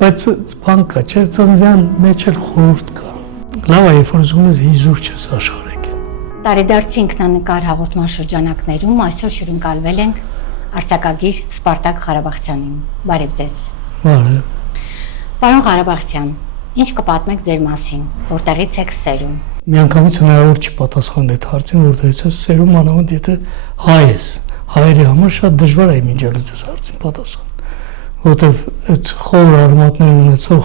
Բայց բան կա, չէ, ծննդյան մեջ էլ խորհուրդ կա։ Լավ է, երբ որ ուզում ես հիզուր չես աշխարհակել։ Տարեդարձի ինքնանկար հաղորդման շրջանակներում այսօր հյուրընկալվել ենք արձակագիր Սպարտակ Ղարաբաղցյանին։ Բարև ձեզ։ Բարև։ Պարոն Ղարաբաղցյան, ինչ կպատմեք ձեր մասին, որտեղից եք սերում։ Միանգամից հնարավոր չի պատասխանել այդ հարցին, որտեղից ես սերում, անամոտ եթե հայ ես։ Հայերի համար շատ դժվար է միջալուց այս հարցին պատասխան, որովհետև այդ խոր արմատներ ունեցող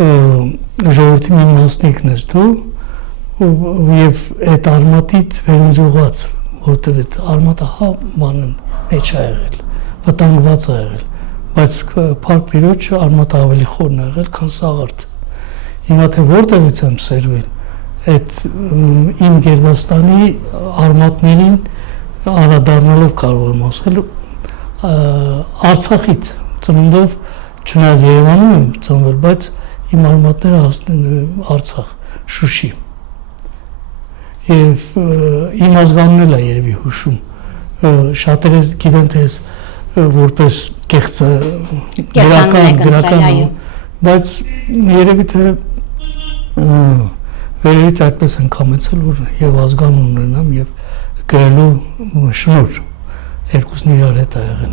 ժողովրդի մի մասնիկն ես դու եւ այդ արմատից վերընձյուղված, որովհետև այդ արմատը բանն մեջ է եղել, վտանգված է եղել, բայց փառք Տիրոջ արմատը ավելի խորն է եղել, քան սաղարթ։ Հիմա թե որտեղից եմ սերվել, այդ իմ Գերդաստանի արմատներին անդրադառնալով կարող եմ ասել Արցախից ծնունդով չնայած Երևանում եմ ծնվել, բայց իմ արմատները հասնում են Արցախ, Շուշի։ Եվ իմ ազգանունն էլ է երևի հուշում։ Շատերը գիտեն թե ես որպես կեղծ գրական, բայց երևի թե վերևից այդպես են կամեցել, որ եւ ազգանուն ունենամ եւ գրելու շնորհ երկուսն իրար հետ ա եղել։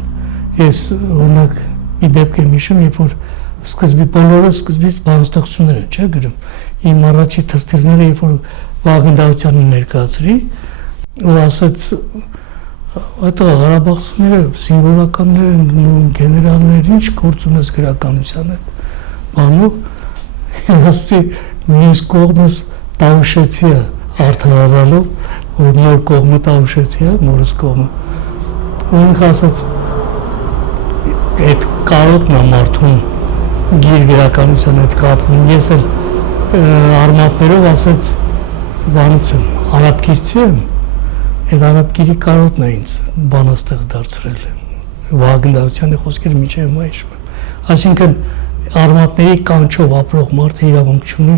Ես օրինակ մի դեպք եմ հիշում, երբ որ բոլորը սկզբից բանաստեղծություններ են, չէ՞ գրում։ Իմ առաջի թրթիրները, երբ որ Վահագն Դավթյանին ներկայացրի, ու ասաց այդ Ղարաբաղցիները զինվորականներ են, գեներալներ, ինչ գործ ունես գրականության հետ։ Բանով ասի մյուս կողմս տավուշեցի է արդարալով, որ նոր կողմը տավուշեցի է, նորս կողմը։ Ու ինքը ասաց այդ կարոտն է մարդուն գիր գրականության հետ կապում։ Ես էլ արմատներով ասաց բանից եմ, արաբգիրցի եմ, այդ արաբգիրի կարոտն է ինձ բանաստեղծ դարձրել։ Վահագն Դավթյանի խոսքերը մինչև հիմա հիշում եմ։ Այսինքն արմատների կանչով ապրող մարդը իրավունք չունի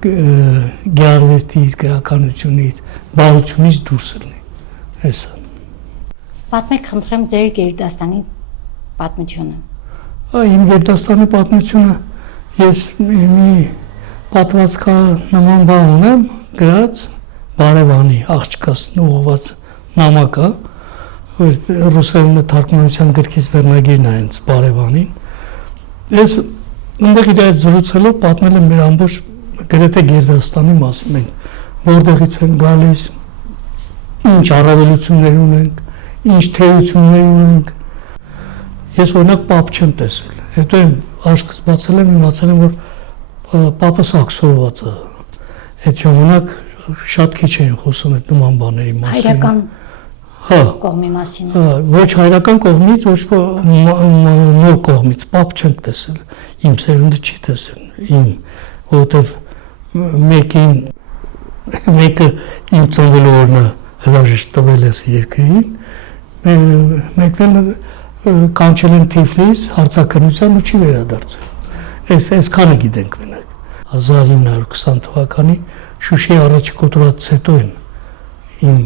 գեղարվեստից, գրականությունից, բարությունից դուրս լինի։ Հեսա։ Պատմեք, խնդրեմ, ձեր Գերդաստանի պատմությունը։ Իմ Գերդաստանի պատմությունը ես մի պատմվածքա նման բան ունեմ, գրած Բարևանի աղջկաս ուղղված նամակա, որ ռուսերենի թարգմանության գրքից վերնագիրն է հենց Բարևանին։ Ես ընդեղ իր այդ զրուցելով պատմել եմ մեր ամբողջ գրեթե Գերդաստանի մասին, մենք որտեղից են գալիս, ինչ առավելություններ ունենք, ինչ թեյություններ ունենք։ Ես օրինակ պապ չեմ տեսել, հետո եմ աչքս բացել եմ, իմացել եմ, որ պապս աքսորված է։ Այդ ժամանակ շատ քիչ էին խոսում այդ նման բաների մասին։ Հայրական կողմի մասին։ Ոչ հայրական կողմից, ոչ նոր կողմից, պապ չենք տեսել, իմ սերունդը չի տեսել, որովհետև մեկը իմ ծնվելու օրն հրաժեշտ տվել ես երկրին, մեկն կանչել են Թիֆլիս հարցաքննության ու չի վերադարձել։ Այսքանը գիտենք մենակ։ 1920 թվականի Շուշիի առաջի կոտրածից հետո են իմ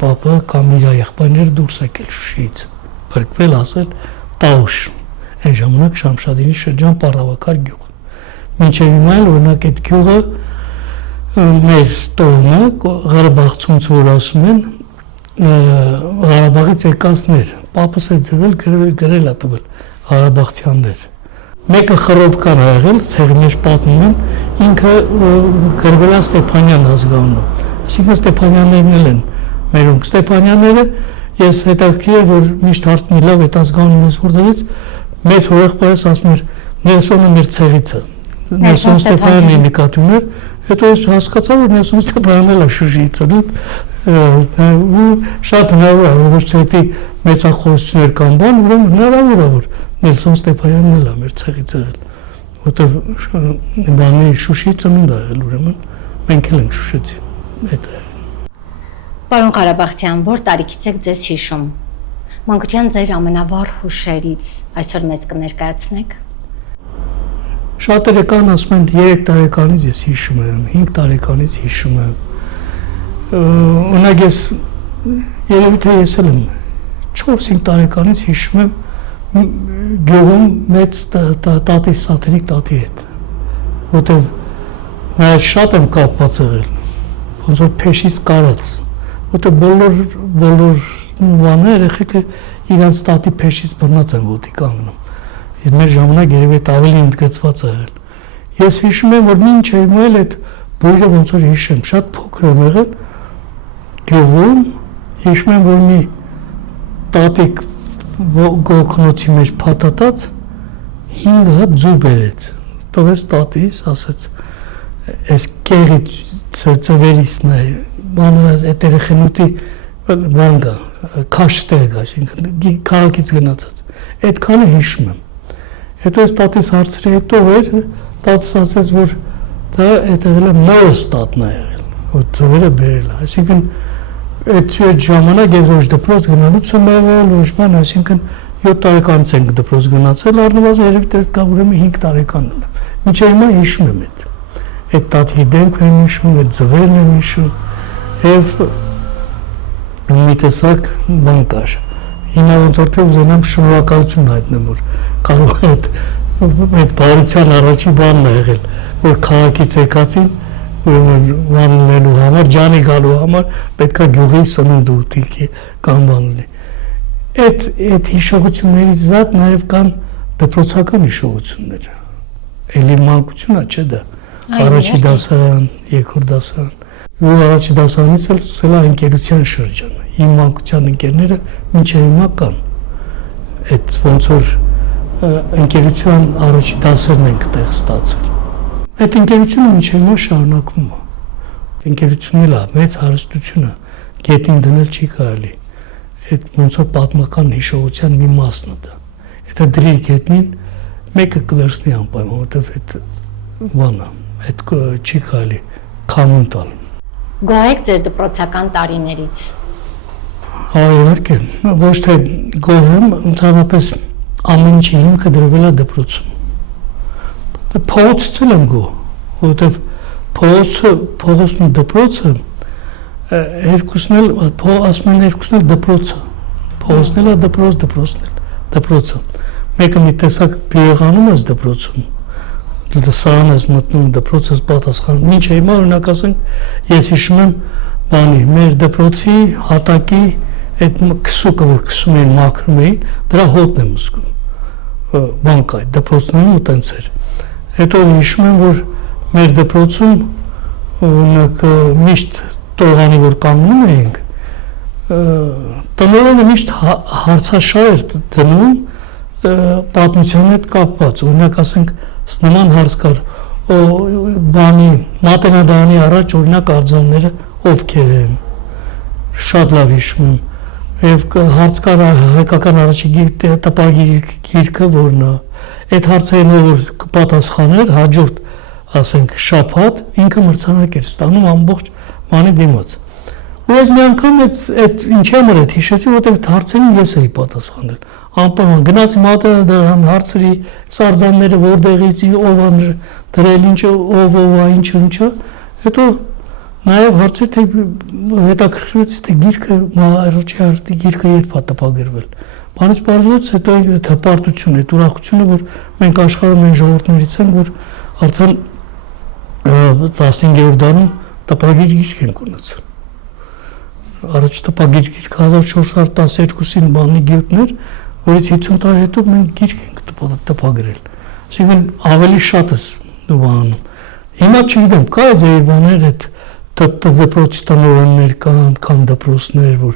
պապը կամ իր եղբայրները դուրս եկել Շուշիից, փրկվել, ասել Տավուշ, այն ժամանակ Շամշադինի շրջան Պառավաքար գյուղ։ Մինչև հիմա էլ օրինակ այդ գյուղը մեր տողը Ղարաբաղցունց, որ ասում են, Ղարաբաղից եկածներ, պապս է ձևել գրել է տվել Ղարաբաղցյաններ։ Մեկը Խռովկան ա եղել, ցեղի մեջ պատմում են, ինքը գրվել է Ստեփանյան ազգանունով։ Այսինքն Ստեփանյաններն էլ են մերոնք։ Ստեփանյանները ես հետաքրքիր է, որ միշտ հարցնում եմ, լավ, այդ ազգանունն ես որտեղից, մեծ հորեղբայրս ասում էր, Նելսոնը մեր ցեղից է։ Նելսոն Ստեփանյանն է նկատում էր, հետո ես հասկացա, որ Նելսոն Ստեփանյանն էլ է Շուշիից ծնուտ, ու շատ հնարավոր է, որ ցեղի մեծախոսություններ կան բան, ուրեմն հնարավոր է, որ Նելսոն Ստեփանյանն էլ է մեր ցեղից եղել, որտեղ բանի Շուշիի ծնունդ է եղել, ուրեմն մենք էլ ենք Շուշիցի, այդ է։ Պարոն Ղարաբաղցյան, որ տարիքից եք ձեզ հիշում։ Մանկության ձեր ամենավառ հուշերից այսօր մեզ կներկայացնեք։ Շատերը կան ասում են 3 տարեկանից ես հիշում եմ, 5 տարեկանից հիշում եմ։ Օրինակ ես երևի թե ես էլ եմ 4-5 տարեկանից հիշում եմ գյուղում մեծ տատի սատենիկ տատի հետ, որտեղ նա շատ եմ կապված եղել, ոնց որ փեշից կարած, որտեղ բոլոր բանը երեխեքը իրանց տատի փեշից բռնած են ոտի կանգնում, իսկ մեր ժամանակ երևի ավելի ընդգծված եղել։ Ես հիշում եմ, որ մինչ եմ ել այդ բույրը ոնց որ հիշեմ, շատ փոքր եմ եղել գյուղում, հիշում եմ, որ մի տատիկ գողքնոցի մեջ փաթաթած 5 հատ ձու բերեց, տվեց տատիս, ասեց, այս կեղի ծվերիսն է, բանը այդ երեխենուտի բան կա, քաշ տեղ կա, այսինքն քաղաքից գնացած, այդքանը հիշում եմ։ Հետո այս տատիս հարցրի հետո էր, տատս ասեց, որ դա այդ եղել է նորս տատն է եղել, որ ծվերը բերել է, այսինքն այդ ժամանակ ես ոչ դպրոց գնալուց եմ եղել, ոչ բան, այսինքն 7 տարեկանից ենք դպրոց գնացել, առնվազն երևի դեռ կա ուրեմն 5 տարեկան եմ։ Մինչև հիմա հիշում եմ այդ տատի դեմքն եմ հիշում, այդ ձվերն եմ հիշում, եւ մի տեսակ բան կար։ Հիմա ոնց որ թե ուզենամ շնորհակալություն հայտնեմ, որ կարող է այդ բարության առաջի բանն է եղել, որ քաղաքից եկածին ուրեմն վանելու համար, ջանի գալու համար պետքա գյուղի սնունդ ուտի կամ բան ունի։ Այդ հիշողություններից զատ նաև կան դպրոցական հիշողություններ։ Էլի մանկությունա չէ դա։ Առաջի դասարան, երկրորդ դասարան։ Ու առաջի դասարանից էլ սկսել է ընկերության շրջանը։ Իմ մանկության ընկերները մինչև հիմա կան։ Այդ ոնց որ ընկերության առաջի դասերն ենք տեղ ստացել։ Այդ ընկերությունը մինչև հիմա շարունակվում է։ Ընկերությունն էլ է, մեծ հարստությունը գետին դնել չի կարելի։ Այդ ոնց որ պատմական հիշողության մի մասն է դա։ Եթե դրի գետնին մեկը կվերցնի անպայման, որովհետև այդ բանը, այդ չի կարելի քամուն տալ։ Գոհ ձեր դպրոցական տարիներից։ Իհարկե, ոչ թե գոհ եմ, ընդհանրապես ամեն ինչի հիմքը դրվել է դպրոցում։ Փողոցից եմ գոհ, որովհետև փողոցն ու դպրոցը երկուսն էլ, ասում են երկուսն էլ դպրոցը, փողոցն էլ է դպրոց, դպրոցն էլ դպրոցը։ Մեկը մի տեսակ բյուրեղանում ես դպրոցում, սարան ես մտնում, դպրոց ես պատասխանում։ Մինչ հիմա օրինակ ասենք, ես հիշում եմ բանի, մեր դպրոցի հատակի այդ քսուկը, որ քսում էին, մաքրում էին, դրա հոտն եմ զգում։ Բան կա, դպրոցներում ու տենց էր։ Հետո հիշում եմ, որ մեր դպրոցում օրինակ միշտ տողանի որ կանգնում էինք, տնօրենը միշտ հարցաշար էր դնում պատմության հետ կապված, օրինակ ասենք նման հարց կար, բանի մատենադարանի առաջ օրինակ արձանները ովքեր են, շատ լավ հիշում եմ, եւ հարց կար հայկական առաջի տպագիրքը որն է, այդ հարցերին որ կպատասխաներ հաջորդ ասենք շաբաթ ինքը մրցանակ էր ստանում ամբողջ մանի դիմաց։ Ու ես մի անգամ այդ ինչի համար այդ հիշեցի, որտեղ հարցերին ես էի պատասխանել։ Անպայման գնացի մատենադարան հարցրի, սարձանները որտեղից ով է դրել ինչը, ով է, ինչը, հետո նաև հարցեր թե հետաքրքրվեցի թե գիրքը առաջի գիրքը երբ է տպագրվել։ Բանից պարզվեց հետո այդ հպարտությունը, այդ ուրախությունը, որ մենք աշխարհում այն ժողովուրդներից ենք, որ արդեն 15-րդ դարում տպագիր գիրք ենք ունեցել։ Առաջ տպագիր գիրքը 1412-ին բանի գյուտներ, որից 50 տարի հետո մենք գիրք ենք տպագրել։ Այսինքն ավելի շատս բանում։ Հիմա չգիտեմ, կա ձեր բաներ այդ դպրոցի տնօրեններ կան, կամ դպրոցներ, որ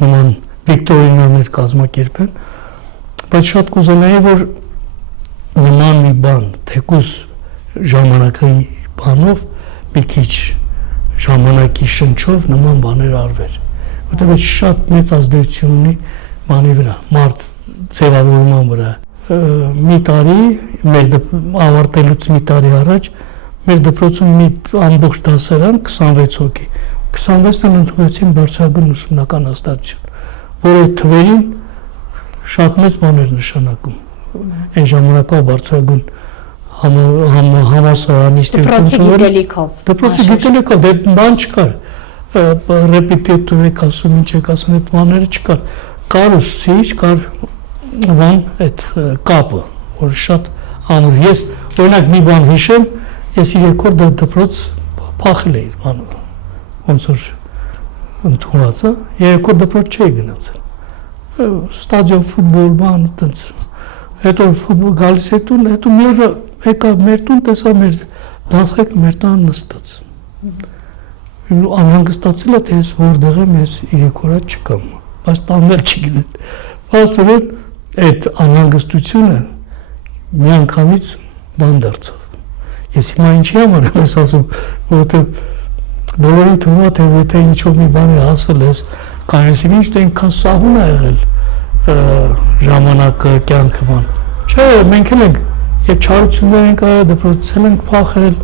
նման վիկտորինաներ կազմակերպեն, բայց շատ կուզենայի, որ նման մի բան, թեկուզ ժամանակի բանով, մի քիչ ժամանակի շնչով նման բաներ արվեր, որտեղ շատ մեծ ազդեցություն ունի բանի վրա, մարդ ձևավորման վրա։ Մի տարի, մեր ավարտելուց մի տարի առաջ, մեր դպրոցում մի ամբողջ դասարան 26 հոգի, 26-ն ընդունեցին բարձրագույն ուսումնական հաստատություն, որ այդ թվերին շատ մեծ բաներ նշանակում։ Այն ժամանակվա բարձրագույն համալսարանի դպրոցի գիտելիքով։ Դպրոցի գիտելիքով, դե բան չկար, ռեպետիտոր եք ասում, ինչ եք ասում, այդ բաները չկար։ Կար ուսուցիչ, կար բան այդ կապը, որ շատ ամուր։ Ես օրինակ մի բան հիշեմ, ես 3 օր դպրոց փախել էի, բան ոնց որ ընդունած է, 3 օր դպրոց չէի գնացել։ Ստադիոն ֆուտբոլ բան այդպես։ Հետո ֆուտբոլ գալիս է տուն, հետո մի օր եկա մեր տուն, տեսա մեր դասղեկը մեր տան նստած։ Անհանգստացել է, թե ես որտեղ եմ, ես 3 օր չկամ, բայց տանն էլ չգիտեմ։ Փաստորեն այդ անհանգստությունը միանգամից բան դարձավ։ Ես հիմա ինչի համար եմ ասում, որովհետև բոլորին թվում է, թե եթե ինչ-որ մի բանի հասել ես, կարես ինչ թե այնքան սահուն է եղել ժամանակը, կյանքը բան։ Չէ, մենք էլ ենք, երբ չարություններ ենք արել, դպրոցել ենք փախել,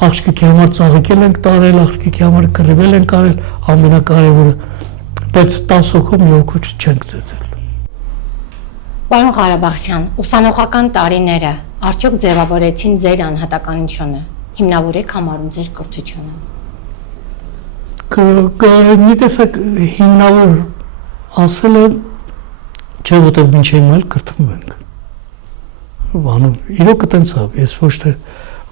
աղջիկի համար ծաղիկել ենք տարել, աղջիկի համար կռվել ենք արել, ամենակարևորը, բայց 10 հոգով մի հոգու չենք ծեծել։ Պարոն Ղարաբաղցյան, ուսանողական տարիները արդյոք ձևավորեցին ձեր անհատականությունը, հիմնավոր եք համարում ձեր կրթությունը։ Մի տեսակ հիմնավոր ասելը չէ, որտեղ մինչ հիմա էլ կրթվում ենք։ Բանում, իրոք այտենց է, ես ոչ թե,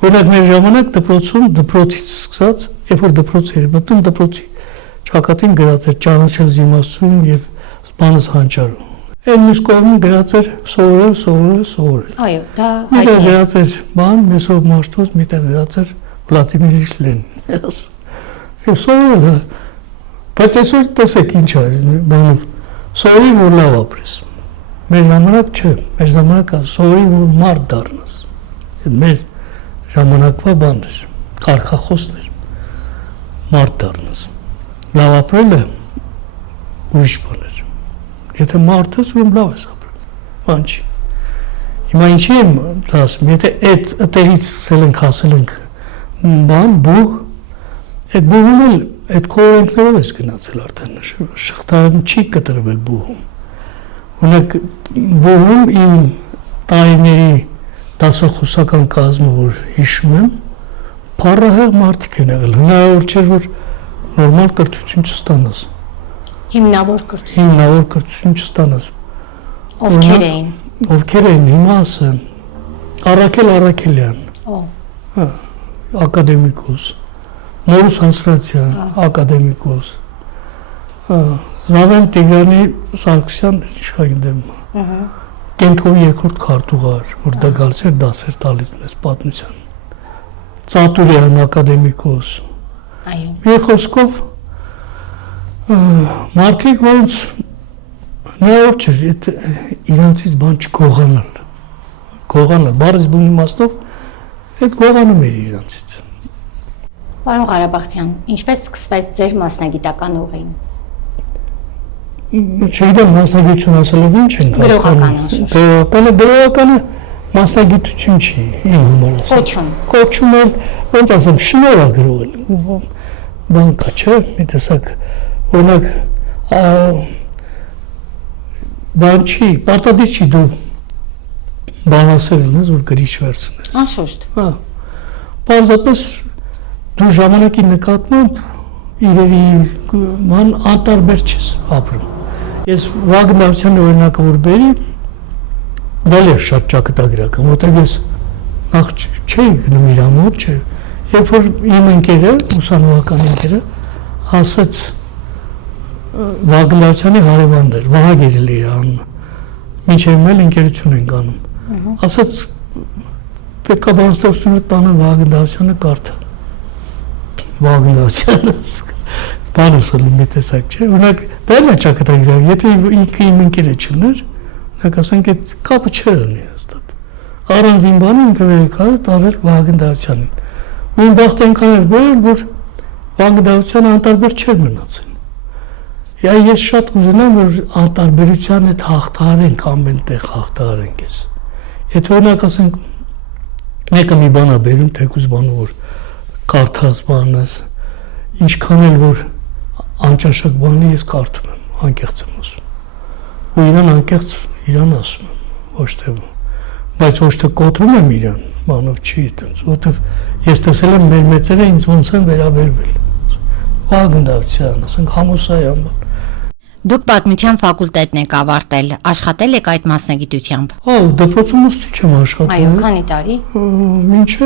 օրինակ մեր ժամանակ դպրոցում, դպրոցից սկսած, երբ որ դպրոց էր մտնում, դպրոցի ճակատին գրած էր ճանաչել զիմաստություն եւ բանս հանճարում։ Այն մյուս կողմում գրած էր սովորել։ Այո, դա միտեղ գրած էր բան, Մեսրոպ Մաշտոց, միտեղ գրած էր Վլադիմիր Իլիչ Լենին։ Եվ սովորել, բայց այսօր տեսեք ինչ է, բանով, սովորի որ լավ ապրես։ Մեր ժամանակ չէ, մեր ժամանակը սովորի որ մարդ դառնաս։ Մեր ժամանակվա բան էր, կարգախոսներ, մարդ դառնաս։ Լավ ապրելը ուրիշ բան էր։ Եթե մարդ ես, ուրեմն լավ ես ապրել, բան չի։ Հիմա ինչի եմ ասում, եթե այդտեղից սկսել ենք հասել ենք բան, բուհ, այդ բուհում էլ այդ քորենքներով ես գնացել արդեն, շղթան չի կտրվել բուհում։ Ունեք բուհում իմ տարիների դասախոսական կազմը, որ հիշում եմ, փառահեղ մարդիկ են եղել, հնարավոր չէր, որ նորմալ կրթություն չստանաս։ Հիմնավոր կրթություն չստանաս։ Ովքեր էին։ Ովքեր էին, հիմա ասեմ, Առաքել Առաքելյան, ակադեմիկոս, Նորուս Հանսրացյան, ակադեմիկոս, Զավեն Տիգրանի Սարգսյան, իշխանադեմ, Կենթովի երկրորդ քարտուղար, որ դա գալիս էր դասեր տալիս մեզ պատմության, Ծատուրյան ակադեմիկոս, մի խոսքով մարդիկ, որոնց նոր չէր, իրանցից բան չգողանալ, բարыз բուն իմաստով, այդ գողանում էր իրանցից։ Պարոն Ղարաբաղցյան, ինչպես սկսվեց ձեր մասնագիտական ուղին։ Չգիտեմ մասնագիտություն ասելով ինչ ենք հասկանում։ Գրողականը մասնագիտություն չի, իմ համար ասեմ։ Կոչում են, ոնց ասեմ, շնորհագրող էլ։ Բան կա, չէ՞, մի տեսակ, օրինակ, բան չի, պարտադիր չի դու բան ասել ես, որ գրիչ վերցնես։ Անշուշտ։ Պարզապես դու ժամանակի նկատմամբ իրերի ման անտարբեր չես ապրում։ Ես Վագնարյանի օրինակը որ բերի, դա էլ շատ ճակատագրական, որտեղ ես նախ չէի գնում իր մոտ, չէ։ Երբ որ իմ ընկերը, ուսանողական ընկերը, ասաց Վագնարյանի հարևանն էր, Վահագ էր իր անունը, մինչև էլ ընկերություն ենք անում։ Ասաց պետք է բանաստեղծությունը տանը Վագնարյանը կարդա։ Վագնարյանը բանոսել մի տեսակ չէ, օրինակ դա էլ է ճակատագրական, եթե ինքը իմ ընկերը չլներ, օրինակ ասենք այդ կապը չէր լինի հաստատ։ Առանց իմ բանը ինքը վերեկալ տարել Վագնարյանին։ Ու իմ բախտը այնքան էր բերել, որ Վագնարյանը անտարբեր չէր մնացել։ Ես շատ կուզենամ, որ անտարբերության հետ հաղթահարենք, ամեն տեղ հաղթահարենք ես։ Եթե օրինակ ասենք մեկը մի բան է բերում, թեկուզ բանը որ կարդաս բանս, ինչքան էլ որ անճաշակ բանի ես կարդում եմ, անկեղծ եմ ասում։ Ու իրան անկեղծ իրան ասում եմ, ոչ թե բայց ոչ թե կոտրում եմ իրան, բանով չի այդպես, որովհետև ես տեսել եմ մեր մեծերը ինձ ոնց են վերաբերվել։ Վագնարյան, ասենք Համոսայան։ Դուք պատմության ֆակուլտետն եք ավարտել, աշխատել եք այդ մասնագիտությամբ։ Դպրոցում ուսուցիչ եմ աշխատել։ Այո, քանի տարի։ Մինչև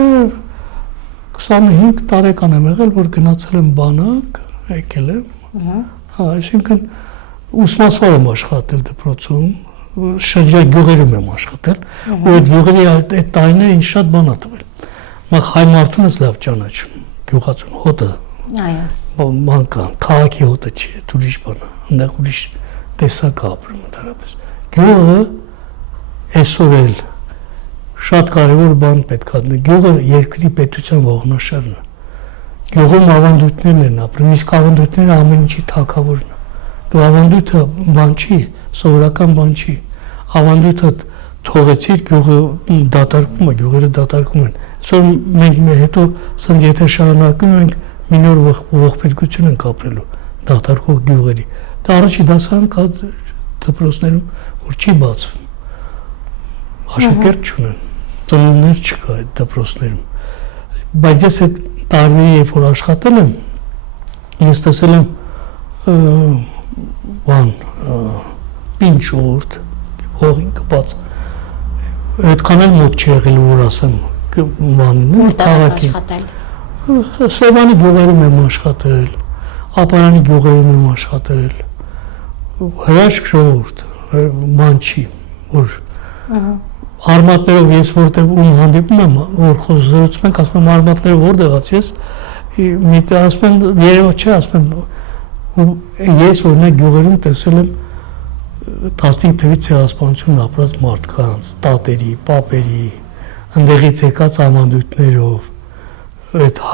25 տարեկան եմ եղել, որ գնացել եմ բանակ, եկել եմ։ Այսինքն ուսմասվար եմ աշխատել դպրոցում, շրջագյուղերում եմ աշխատել, ու այդ գյուղերի այդ տարիները ինձ շատ բան ա տվել։ Մախ հայ մարդուն ես լավ ճանաչում, գյուղացուն հոտը։ Այո։ Մանկան, քաղաքի հոտը չի, ուրիշ բան է, այնտեղ ուրիշ տեսակ ապրում ընդհանրապես։ Գյուղը այսօր էլ շատ կարևոր բան պետք է դնի։ Գյուղը երկրի պետության ողնաշարն է։ Գյուղում ավանդույթներն են ապրում, իսկ ավանդույթները ամեն ինչի թագավորն է։ Դու ավանդույթը բան չի, սովորական բան չի։ Ավանդույթը թողեցիր, գյուղը դատարկվում է, գյուղերը դատարկվում են։ Այսօր մենք հետո սենց եթե շարունակում ենք մի նոր ողբերգություն ենք ապրելու դատարկող գյուղերի։ Դա առաջի դասարան կա դպրոցներում, որ չի բացվում։ Աշակերտ չունեն, ծնունդներ չկա այդ դպրոցներում։ Բայց ես այդ տարիների երբ որ աշխատել եմ, ես տեսել եմ պինչ ժողովուրդ, հողին կպած, այդքան էլ մոտ չի եղել, որ ասեմ, քաղաքի։ Սևանի գյուղերում եմ աշխատել, Ապարանի գյուղերում եմ աշխատել, հրաշք ժողովուրդ, մանչի, որ արմատներով ես որտեղ ում հանդիպում եմ, որ խոսում ենք, ասում եմ արմատներով որտեղից ես, ասում եմ երևա չէ, ասում եմ ես օրինակ գյուղերում տեսել եմ 15 թվից ցեղասպանություն ապրած մարդկանց, տատերի, պապերի, ընդեղից եկած ամանդույթներով, այդ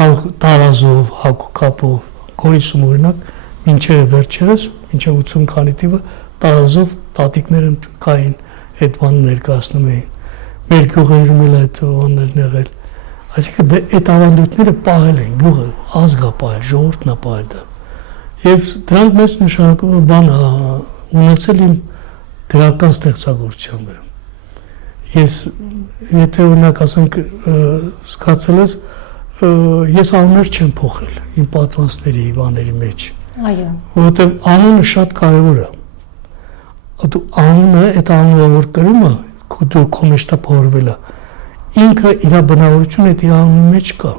տարազով, հակուկապով, Գորիսում օրինակ, մինչև վերջերս, մինչև 80 քանի թիվը տարազով տատիկները կային, այդ բանը ներկայացնում էին։ Մեր գյուղերում էլ այդ բաներն եղել։ Այսինքն այդ ավանդույթները պահել են, գյուղը ազգա պահել, ժողովուրդն է պահել դա։ Եվ դրանք մեծ նշանակում բան ունեցել իմ գրական ստեղծագործության վրա։ Ես եթե օրինակ ասենք զգացել ես, ես անուններ չեմ փոխել իմ պատմվածքների բաների մեջ։ Այո։ Որովհետև անունը շատ կարևոր է։ Դու անունը, այդ անունը որ կրում է, դու քո մեջ տապավորվել է, ինքը իր բնավորությունը այդ իր անունի մեջ կա։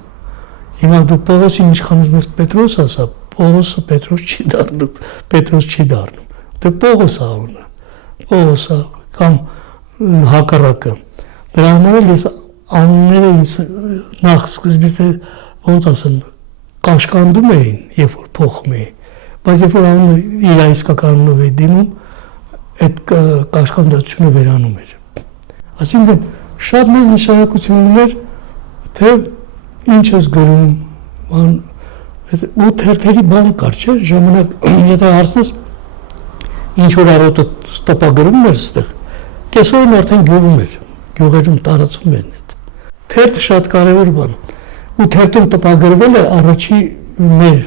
Հիմա դու Պողոսին ինչքան ուզում ես Պետրոս ասա, Պողոսը Պետրոս չի դառնում, Պետրոս չի դառնում։ Դե Պողոս անունը, Պողոսը կամ հակառակը։ Դրա համար էլ ես անունները ինձ նախ սկզբից ոնց ասեմ, կաշկանդում էին, երբ որ փոխում էի, բայց երբ որ անունը իր իսկական անունով է դիմում, այդ կաշկանդությունը վերանում էր։ Այսինքն շատ մեծ նշանակություն ուներ, թե ինչ ես գրում, ու թերթերի բան կար, չէ՞, ժամանակ եթե հարցնես ինչ որ առոտը տպագրվում էր այդտեղ, կեսօրն արդեն գյուղում էր, գյուղերում տարածվում էր այդ։ Թերթը շատ կարևոր բան, ու թերթում տպագրվելը առաջի մեր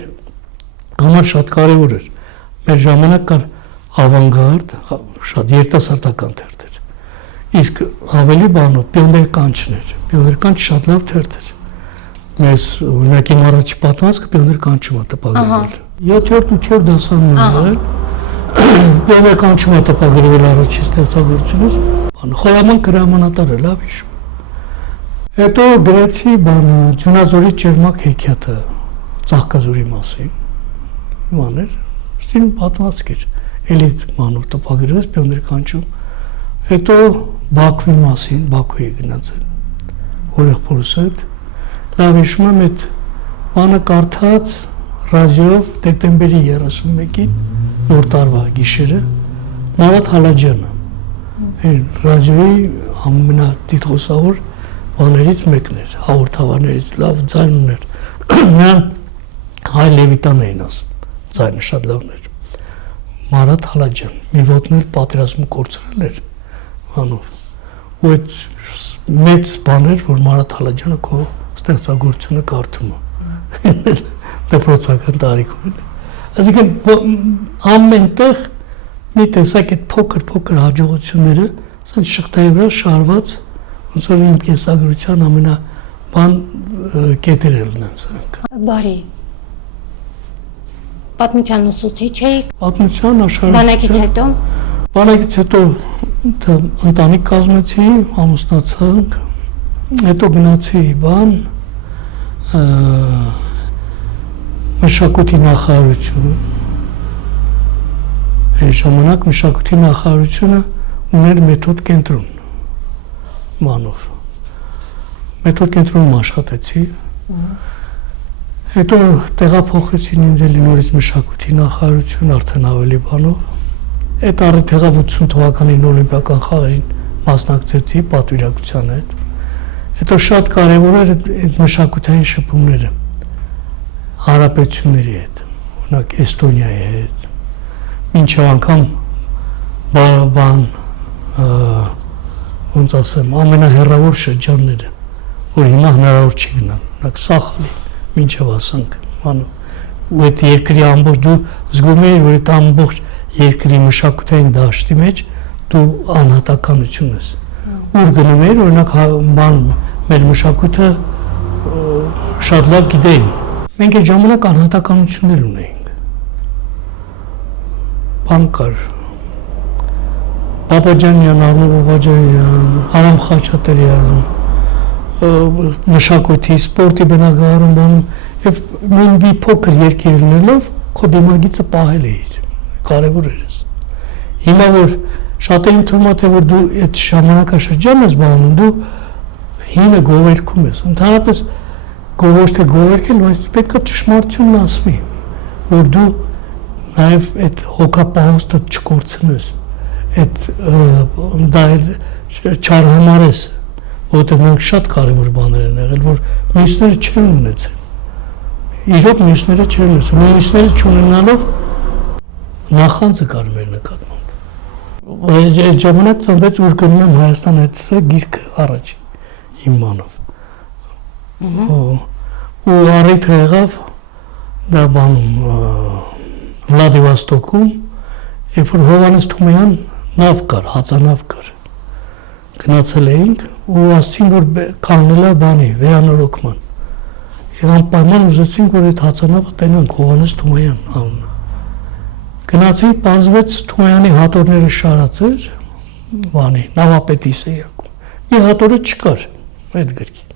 համար շատ կարևոր էր։ Մեր ժամանակ կար ավանգարդ, շատ երիտասարդական թերթ էր։ Իսկ ավելի բանով պիոներ կանչն էր, պիոներ կանչ շատ լավ թերթ էր։ Մեզ օրինակ իմ առաջի պատմվածքը պիոներ կանչում է տպագրվել։ 7-8 դասարանում եմ եղել, պիոներ կանչում է տպագրվել առաջի ստեղծագործությունից, խորաման գրամանատարը լավ հիշում։ Հետո գրեցի բանը Ջունաձորի ճերմակ հեքիաթը Ծաղկազորի մասին։ Մաներ, սիրուն պատմվածք էր, էլի մանով տպագրվեց պիոներ կանչում։ Հետո Բաքվի մասին, Բաքվի է գնացել, հորեղբորս հետ, լավ հիշում եմ այդ բանը կարդաց ռադիոյով դեկտեմբերի 31-ին նոր տարվա գիշերը Մարատ Հալաջյանը, ռադիոյի ամենատիտղոսավոր բաներից մեկն էր, հաղորդավարներից լավ ձայն ուներ, նրան հայ Լևիտան էին ասում, ձայնը շատ լավն էր, Մարատ Հալաջյան, մի ոտն էլ պատերազմում կորցրել էր, բանով, ու այդ մեծ բան էր, որ Մարատ Հալաջյանը քո ստեղծագործությունը կարդում է, դպրոցական տարիքում էլ։ Այսինքն ամենտեղ մի տեսակ այդ փոքր հաջողությունները ասեն շղթայի վրա շարված ոնց որ իմ կենսագրության ամենաբան կետերը լինեն սրանք։ Բարի։ Պատմության ուսուցիչ էիք։ Պատմության Բանակից հետո Բանակից հետո ընտանիք կազմեցի, ամուսնացանք, հետո գնացի մշակույթի նախարարություն։ Այն ժամանակ մշակույթի նախարարությունը ուներ մեթոդ կենտրոն մանով։ Մեթոդ կենտրոնում աշխատեցի։ Հետո տեղափոխեցին ինձ էլի նորից մշակույթի նախարարություն արդեն ավելի բանով։ Այդ առիթ եղավ 80 թվականին օլիմպիական խաղերին մասնակցեցի պատվիրակության հետ։ Հետո շատ կարևոր էր այդ մշակութային շփումները հանրապետությունների հետ, օրինակ Էստոնիայի հետ, մինչև անգամ ոնց ասեմ, ամենահեռավոր շրջանները, որ հիմա հնարավոր չի գնալ, օրինակ Սախալին, մինչև ասանք, ու այդ երկրի ամբողջ դու զգում էիր, որ այդ ամբողջ երկրի մշակութային դաշտի մեջ դու անհատականություն ես։ Ուր գնում էիր, օրինակ մեր մշակույթը շատ լավ գիտեին։ Մենք այդ ժամանակ անհատականություններ ունեինք։ Բան կար Բաբաջանյան, Արնո Բաբաջանյան, Արամ Խաչատրյան, մշակույթի, սպորտի բնագավառում բանում, եւ նույն մի փոքր երկիր լինելով քո դիմագիծը պահել էիր, կարևոր էր էս։ Հիմա որ շատերին թվում է, թե որ դու այդ ժամանակաշրջան ես բանում, դու հինը գովերքում ես, ընդհանրապես ոչ թե գովերքել, բայց պետք է ճշմարտությունն ասվի, որ դու նաև այդ հոգապահոստը չկորցնես, դա չարհամարես, որովհետև մենք շատ կարևոր բաներ են եղել, որ մյուսները չեն ունեցել, իրոք մյուսները չեն ունեցել, մյուսները չունենալով նախանձը կար մեր նկատմամբ։ Այդ ժամանակ ծնվեց ուր գնում եմ Հայաստան հետսը գիրքը առաջ իմ մանով։ Ու առիթը եղավ դա բանում Վլադիվոստոկում, երբ որ Հովհաննես Թումյան նավ կար, հածանավ կար։ Գնացել էինք ու ասացին, որ կանգնել է բանի, վերանորոգման։ Եվ անպայման ուզեցինք, որ այդ հածանավը տենանք Հովհաննես Թումյան անունը։ Գնացինք, պարզվեց Թումյանի հատորները շարած էր, բանի, նավապետի սենյակում։ Մի հատորը չկար այդ գրքի։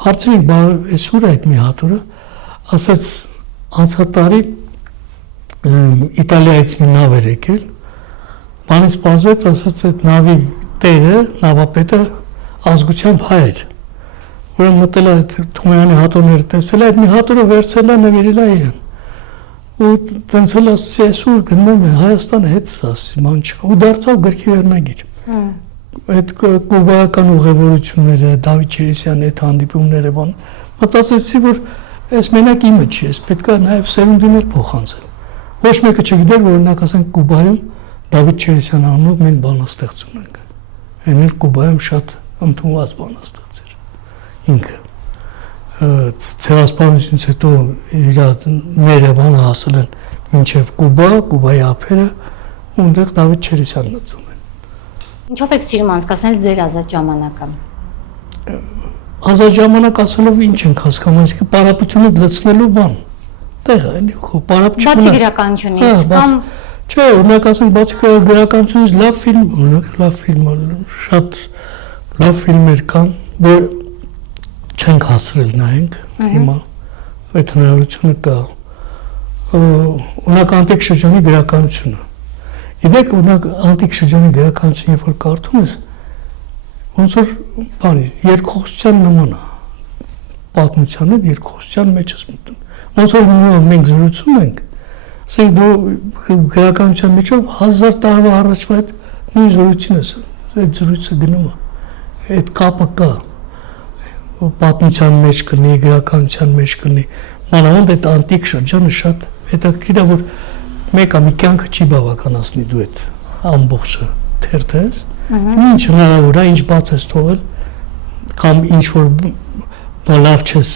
Հարցրինք, այս ուր է այդ մի հատորը, ասաց անցած տարի Իտալիայից մի նավ էր եկել, բանից պարզվեց, ասաց այդ նավի տերը, նավապետը ազգությամբ հայ էր, որը մտել է այդ Թումյանի հատորները տեսել է, այդ մի հատորը վերցել է, նվիրել է իրեն, ու տենցել ասացի, այս ուր գնում է Հայաստանը հետս ասացի, ման չկա, ու դարձավ գրքի վերնագիր։ Այդ կուբայական ուղևորությունները, Դավիթ Չերեսյանի այդ հանդիպումները, բան, մտածեցի, որ այս մենակ իմը չի, այս պետք է նաև սերունդին էլ փոխանցել։ Ոչ մեկը չգիտեր, որ օրինակ ասենք Կուբայում Դավիթ Չերեսյան անունով մենք բանաստեղծ ունենք։ Այն էլ Կուբայում շատ ընդունված բանաստեղծ էր։ Ինքը ցեղասպանությունից հետո իր մերը բանը հասել են մինչև Կուբա, Կուբայի ափերը, ու այնտեղ Դավիթ Չերեսյանն է ծնվել։ Ինչով եք սիրում անցկացնել ձեր ազատ ժամանակը։ Ազատ ժամանակ ասելով ինչ ենք հասկանում, այսինքն պարապությունը լցնելու բան։ Տեղը էլի, խո պարապ չունես։ Բացի գրականությունից կամ չէ, օրինակ ասենք բացի գրականությունից լավ ֆիլմ, օրինակ լավ ֆիլմ, շատ լավ ֆիլմեր կան, որ չենք հասրել նայենք հիմա, այդ հնարավորությունը կա։ Օրինակ անտիկ շրջանի գրականությունը։ Գիտեք, օրինակ անտիկ շրջանի գրականությունը, երբ որ կարդում ես, ոնց որ բանի, երկխոսության նման է։ Պատմության հետ երկխոսության մեջ ես մտնում։ Ոնց որ մենք զրուցում ենք, ասենք դու գրականության միջով 1000 տարվա առաջվա այդ նույն զրույցին ես, այդ զրույցը գնում է, այդ կապը կա, պատմության մեջ կլինի, գրականության մեջ կլինի, մանավանդ այդ անտիկ շրջանը շատ հետաքրքիր է, որ մեկը մի կյանքը չի բավականացնի դու այդ ամբողջը թերթես, ինչ հնարավոր է, ինչ բաց ես թողել, կամ ինչ որ լավ չես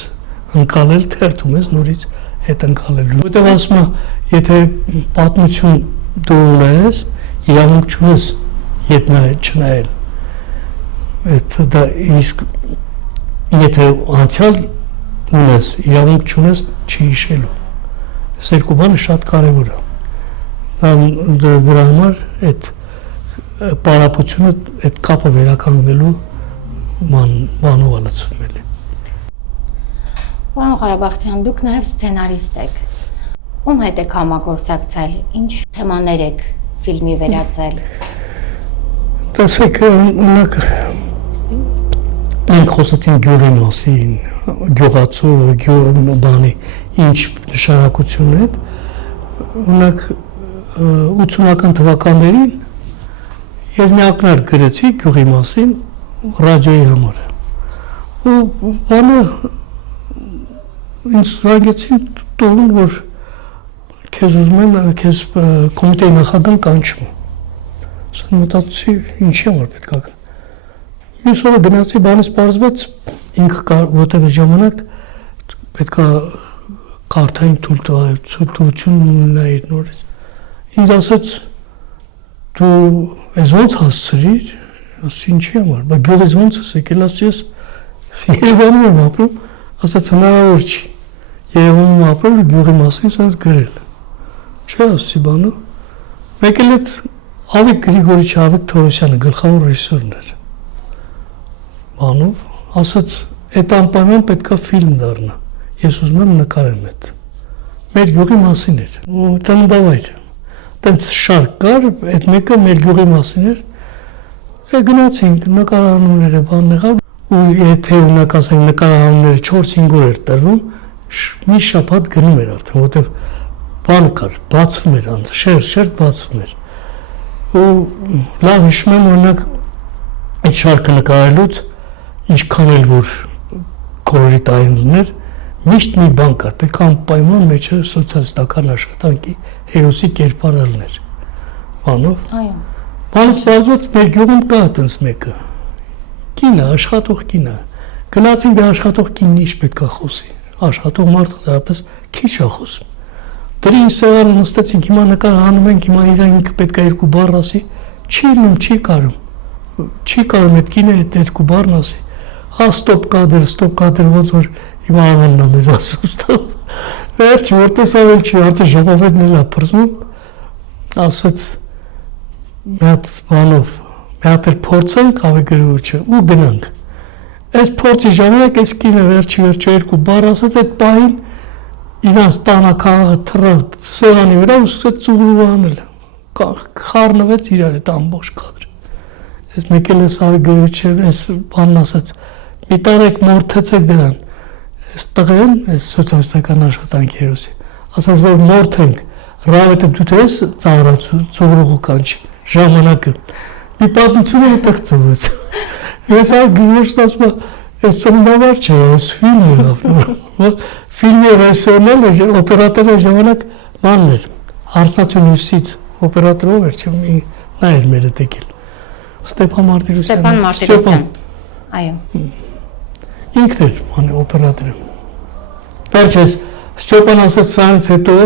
ընկալել, թերթում ես նորից հետ ընկալելու։ Որտեղ ասում է, եթե պատմություն դու ունես, իրավունք չունես ետ չնայել։ Այդ դա իսկ եթե անցյալ ունես, իրավունք չունես չի հիշելու։ Այս երկու բանը շատ կարևոր է։ Դրա համար այդ պարապությունը, այդ կապը վերականգնելու բանով ալացվում էլի։ Պարոն Ղարաբաղցյան, դուք նաև սցենարիստ եք։ Ում հետ եք համագործակցել, ինչ թեմաներ եք ֆիլմի վերածել։ Տեսեք, օրինակ մենք խոսեցինք գյուղի մասին, գյուղացու, բանի ինչ նշանակություն է, օրինակ 80-ական թվականներին ես մի ակնարկ գրեցի գյուղի մասին ռադիոյի համար։ Ու բանը ինձ զանգեցին տուն, որ քեզ ուզում են, քեզ կոմիտեի նախագահն կանչում։ Ասա մտածեցի, ինչի համար պետք է։ Մյուս օրը գնացի, բանից պարզվեց, ինքը որտեղ ժամանակ պետք է կարթային թույլտվություն ունենայր նորից։ Ինձ ասաց, դու ես ոնց հասցրիր, ասի ինչի համար, բա գյուղից ոնց ես եկել, ասի ես Երևանում եմ ապրում, ասաց հնարավոր չի, Երևանում ապրել ու գյուղի մասին սենց գրել, չէ ասի բանը, մեկ էլ էդ Ավիկ Գրիգորիչ Ավիկ Թորոսյանը գլխավոր ռեժիսորն էր, բանով, ասաց այդ անպայման պետք է ֆիլմ դառնա, ես ուզում եմ նկարեմ այդ, մեր գյուղի մասին էր, ու ծննդավայր, տենց շարք կար, այդ մեկը մեր գյուղի մասին էր, գնացինք, նկարահանումները բան եղավ, ու եթե ունակ ասենք նկարահանումները 4-5 օր էր տրվում, մի շաբաթ գնում էր արդեն, որտեղ բան կար, բացվում էր, շերտ բացվում էր, ու լավ հիշում եմ օրինակ այդ շարքը նկարելուց, ինչքան էլ որ կոլորիտային լիներ, միշտ մի բան կար, պետք է անպայման մեջը սոցիալիստական աշխատանքի հերոսի կերպարը լիներ, բանով։ Այո։ Բանից բազված մեր գյուղում կա այդպես մեկը, կինը, աշխատող կինը, գնացին դե աշխատող կինն ինչ պետք է խոսի, աշխատող մարդը դրապես քիչ է խոսում։ Դրին սեղանը նստեցինք, հիմա նկարահանում ենք, հիմա ինքը պետք է երկու բառ ասի, չի լինում, չի կարում այդ կինը այդ երկու բառն ասի, հա ստոպ կադր, ոնց որ հիմա անունն է մեզ ասում ստոպ, վերջ, որտես ավել չի, արդեն ժապավետն էլ է պրզնում, ասաց մի հատ բանով, մի հատ էլ փորձենք Ավիկ Գրիգորիչը ու գնանք, այս փորձի ժամանակ այս կինը վերջի երկու բառ ասաց, այդ պահին իրանց տանը քաղաքը թռավ սեղանի վրա ու սկսեց ծուղլուղ անել, խառնվեց իրար այդ ամբողջ կադրը, այս մեկ էլ այս Ավիկ Գրիգորիչը այս բանն ասաց, մի տարեք մորթեցեք դրան, այս տղեն, այս սոցիալիստական աշխատանքի հերոսի, ասաց, որ մորթենք, ռավետը դու ես ծաղրած ծուղլուղու կանչի, ժամանակը, մի պատմություն է այդտեղ ծնվեց, ես Գրիգորիչն ասում է, այս ծննդավայր չէ, այս ֆիլմի ռեժիսորն էր, օպերատորը ժամանակ բանն էր, Հարսնացու Հյուսից, օպերատորով էր, նա էր մեր հետ եկել, Ստեփան Մարտիրոսյան, այո, ինքն էր օպերատորը, վերջես, Ստեփան ասաց սրանից հետո,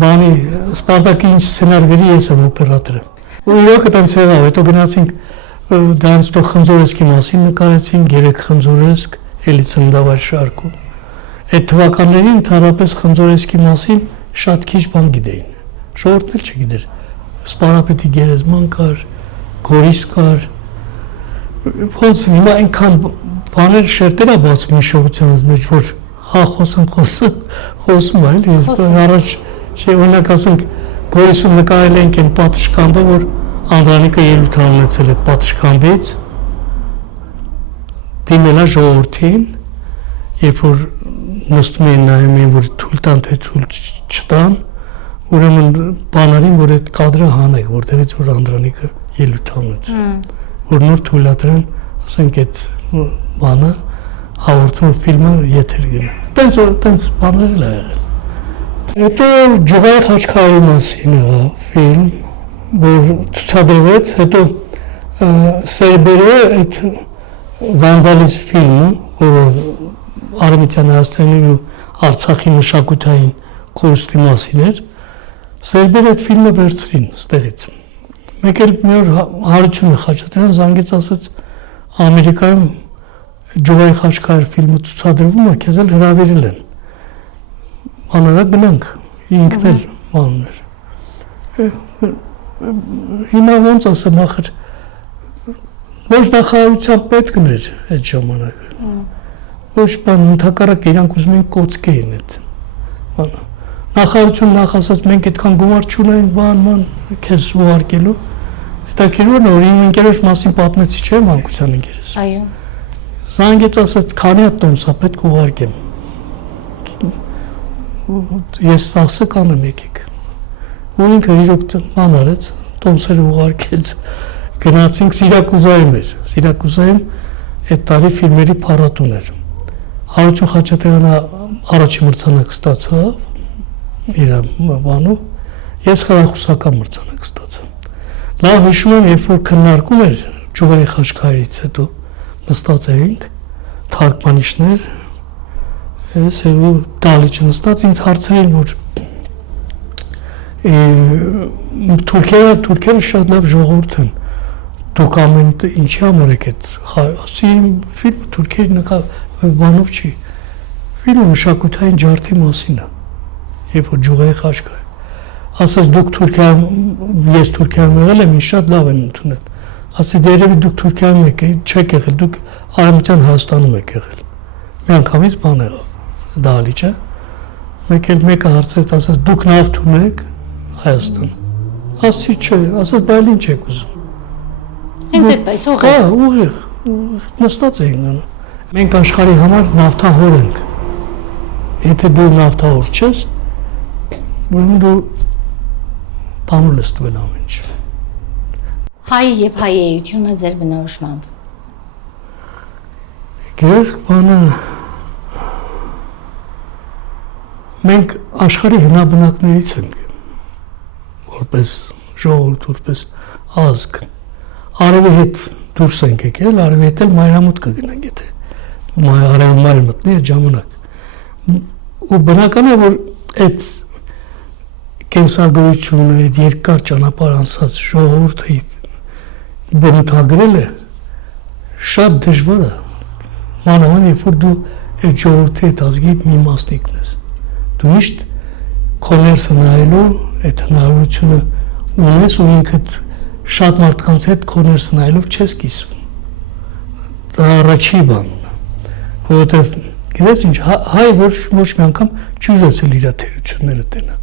բանի Սպարտակի ինչ սցենար գրի ես եմ օպերատորը, ու իրոք այդպես եղավ, հետո գնացինք դրանց տող Խնձորեսկի մասին նկարեցինք, 3 Խնձորեսկ, էլի ծննդավայր շարքում, այդ թվականներին ընդհանրապես Խնձորեսկի մասին շատ քիչ բան գիտեին, ժողովուրդն էլ չգիտեր, Սպարապետի գերեզման կար, Գորիս կար, ոնց հիմա այնքան բաներ շերտեր է բացում հիշողությանից մեջ, որ հա խոսում է, էլի, առաջ օրինակ ասենք Գորիսում նկարել ենք այն պատշգամբը, որ Անդրանիկը ելույթ ունեցել այդ պատշգամբից, դիմել է ժողովրդին, երբ որ նստում էին նայում էին, որ թույլ տան, թե թույլ չտան, ուրեմն բանարին, որ այդ կադրը հանեք, որտեղից որ Անդրանիկը ելույթ ունեցել, որ նոր թույլատրեն, ասենք այդ բանը, հաղորդումը ֆիլմը եթեր գնա։ Տենց բաներ էլ է եղել։ Հետո Ջուղայի Խաչքարի մասին եղավ ֆիլմ, որ ցուցադրվեց, հետո Սերբերը այդ վանդալիզմ ֆիլմը, որը Արևմտյան Հայաստանի ու Արցախի մշակութային կորստի մասին էր, Սերբերը այդ ֆիլմը վերցրին ստեղից։ Մեկ էլ մի օր Հարություն Խաչատրյան զանգեց, ասաց Ամերիկայում Ջուղայի Խաչքարի ֆիլմը ցուցադրվում է, քեզ էլ հրավիրել են։ Մանարա գնանք, ինքն էլ մաններ։ Հիմա ոնց ասեմ, ախր ոչ նախարարության պետքն էր այդ ժամանակը։ Ոչ բան, ընդհակառակ իրանք ուզում էին կոծկեին այդ բանը։ Նախարարություն նախասած մենք այդքան գումար չունենք բան, քեզ ուղարկելու։ Հետաքրքիր է, որ իմ ընկերոջ մասին պատմեցի, չէ՞, մանկության ընկերս։ Այո։ Զանգեց ասաց, քանի հատ տոմս է պետք ուղարկեմ։ Ես ասա կանեմ եկեք։ Ու ինքը իրոք ման արեց, տոմսերը ուղարկեց։ Գնացինք Սիրակուզայում էր։ Սիրակուզայում այդ տարի ֆիլմերի փառատոն էր։ Հարություն Խաչատրյանը առաջի մրցանակ ստացավ իր բանով, ես խրախուսական մրցանակ ստացա։ Լավ հիշում եմ, երբ որ քննարկում էր Ջուղայի խաչքարից հետո նստած էինք, թարգմանիչներ, ես ու դալիճը նստած ինձ հարցրին, որ թուրքերը շատ լավ ժողովուրդ են, դուք ամեն ինչի համար եք այդ, ասի ֆիլմը թուրքերի բանով չի, ֆիլմը մշակութային ջարդի մասին է, երբ որ Ջուղայի խաչքար, ասաց դուք ես Թուրքիայում եղել եմ, ինձ շատ լավ են ընդունել, ասի դերևի դուք Թուրքիայում չեք եղել, դուք Արևմտյան Հայաստանում եք եղել, մի անգամից բան եղավ, դահլիճը, մեկը հարցրեց, ասաց դուք նավթ ունեք Հայաստան, ասի չէ, ասաց բայց ինչ եք ուզում, Հենց այդպես ուղիղ։ Ուղիղ, նստած էինք անում, մենք աշխարհի համար նավթահոր ենք, եթե դու նավթահոր չես, ուրեմն դու բանուլ ես տվել ամեն ինչ։ Հայ եւ հայեությունը ձեր բնորոշմամբ։ Գերք բանը մենք աշխարհի հնաբնակներից ենք, որպես ժողովուրդ, որպես ազգ, արևի հետ դուրս ենք եկել, արևի հետ էլ մայրամուտ կգնանք, եթե արևը մայր մտնի այդ ժամանակ։ Ու բնական է, որ այդ կենսագրությունը, այդ երկար ճանապարհ անցած ժողովուրդը բնութագրել է շատ դժվար է, մանավանդ երբ որ դու այդ ժողովրդի այդ ազգի մի մասնիկն ես, դու միշտ քո ներսը նայելու այդ հնարավորությունը ունես ու ինքդ շատ մարդկանց հետ քո ներսը նայելով չես կիսվում, դա առաջի բանն է, որովհետև գիտես ինչ, հայ ոչ մի անգամ չի ուզեցել իր թերությունները տենա,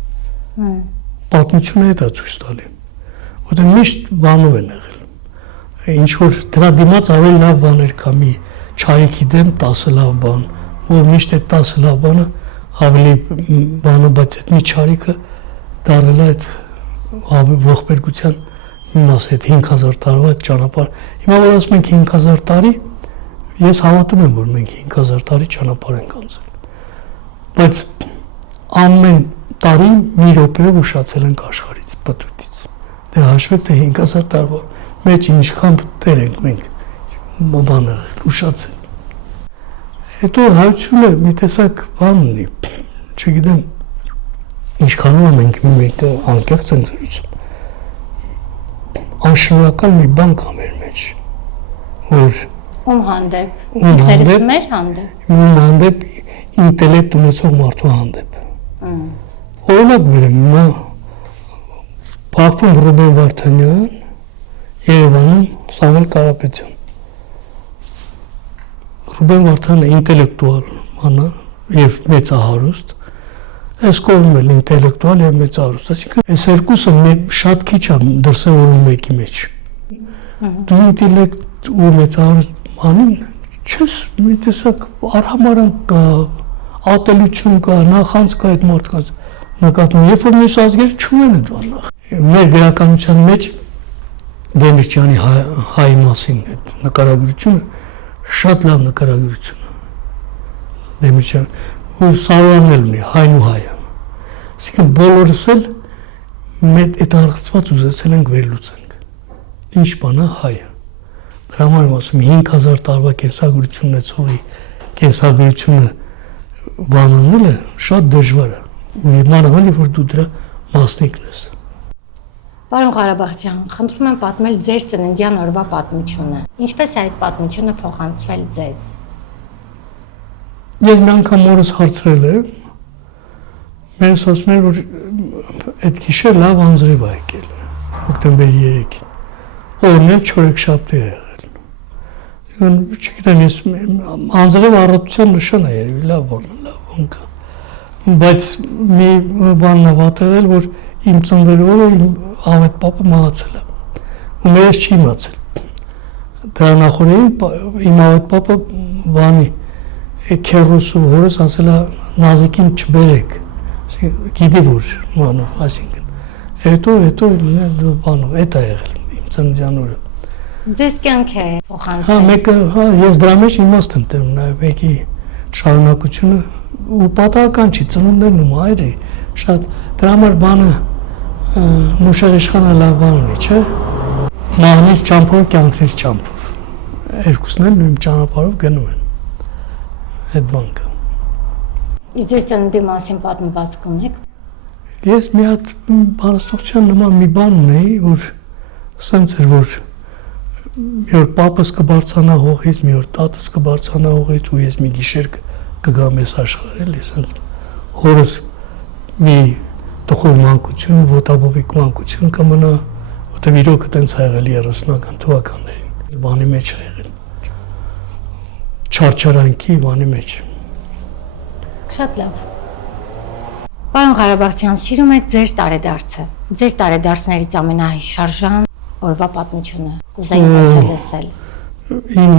պատմությունը հետ է ցույց տալի, որովհետև միշտ բանով են եղել, ինչ որ դրա դիմաց ավելի լավ բաներ կա մի չարիքի դեմ 10 լավ բան, ու միշտ այդ 10 լավ բանը ավելի բանը, բայց այդ մի չարիքը դարել է այդ ողբերգության մի մաս այդ 5000 տարվա այդ ճանապարհ, հիմա որ ասում ենք 5000 տարի, ես հավատում եմ, որ մենք 5000 տարի ճանապարհ ենք անցել, բայց ամեն տարի մի րոպեով ուշացել ենք աշխարհից, պտուտից, դե հաշվեք թե 5000 տարվա մեջ ինչքան տեր ենք մենք բանը ուշացել, հետո հայությունը մի տեսակ բան ունի, չգիտեմ, ինչքանով մենք մեկը անկեղծ ենք զրուցում, անշնորհակալ մի բան կա մեր մեջ, որ Ում հանդեպ, ինքներս մեր հանդեպ։ Ում հանդեպ, ինտելեկտ ունեցող մարդու հանդեպ։ Օրինակ բերեմ, հիմա Բաքվում Ռուբեն Վարդանյան, Երևանում Սամվել Կարապետյան։ Ռուբեն Վարդանը ինտելեկտուալ մանա եւ մեծահարուստ, այս կողմն էլ ինտելեկտուալ եւ մեծահարուստ, այսինքն այս երկուսը շատ քիչ է դրսևորում մեկի մեջ։ Դու ինտելեկտ ու մեծահարուստ մանին չես մի տեսակ արհամարան կա, ատելություն կա, նախանց կա այդ մարդկանց նկատմամբ, երբ որ մյուս ազգերը չունեն այդ բանը նախ։ Մեր գրականության մեջ Դեմիրճյանի հայ մասին այդ նկարագրությունը շատ լավ նկարագրություն է։ Դեմիրճյան ու Սարոյանն էլ ունի հայն ու հայը։ Այսինքն բոլորս էլ մեծ այդ արծված ուզեցել ենք վերլուծենք։ Ինչ բան է հայը։ Դրա համար եմ ասում 5000 տարվա կենսագրություն ունեցողի կենսագրությունը բանանելը շատ դժվար է։ Ու մանավանդ որ դու դրա մասնիկն ես։ Պարոն Ղարաբաղցյան, խնդրում եմ պատմել ձեր ծննդյան օրվա պատմությունը։ Ինչպես է այդ պատմությունը փոխանցվել ձեզ։ Ես մի անգամ մորս հարցրել եմ, Մենք ասում ենք, որ այդ գիշեր լավ անձրև է եկել, հոկտեմբերի 3-ին, օրն էլ չորեքշաբթի է եղել։ Չգիտեմ, ես անձրև առատության նշան է երևի, լավ բան կա։ Բայց մի բանն է վատեղել, որ իմ ծնվելու օրը իմ Ավետ պապը մահացել է, ու մերս չի իմացել։ Դրա նախորդին իմ Ավետ պապը բանի քերուս ու հորս ասել է Նազիկին չբերեք, գիտի որ մանով, այսինքն, հետո բանով, էտ է եղել իմ ծննդյան օրը։ Ձեզ կյանք է փոխանցել։ Հա, մեկը, ես դրա մեջ իմաստ եմ տենում, նաև մեկի շարունակությունը ու պատահական չի, ծնունդներն ու մայրի, շատ, դրա համար բանը Մուշեղ իշխանը լավ բան ունի, չէ։ Մահնից ճամփով, կյանքից ճամփով, երկուսն էլ նույն ճանապարհով գնում են, այդ բան կա։ Իսկ ձեր ծննդի մասին պատմվածք ունեք։ Ես մի հատ բանաստեղծության նման մի բան ունեի, որ սենց էր, որ մի օր պապս կբարձանա հողից, մի օր տատս կբարձանա հողից ու ես մի գիշեր կգամ ես աշխարհ, էլի, սենց հորս մի տխուր մանկություն, ոտաբոբիկ մանկություն կմնա, որտեղ իրոք տենց ա եղել 30-ական թվականներին, բանի մեջ ա եղել, չարչարանքի բանի մեջ։ Շատ լավ։ Պարոն Ղարաբաղցյան, սիրում եք ձեր տարեդարձը, ձեր տարեդարձներից ամենահիշարժան օրվա պատմությունը, կուզեինք այսօր լսել։ Իմ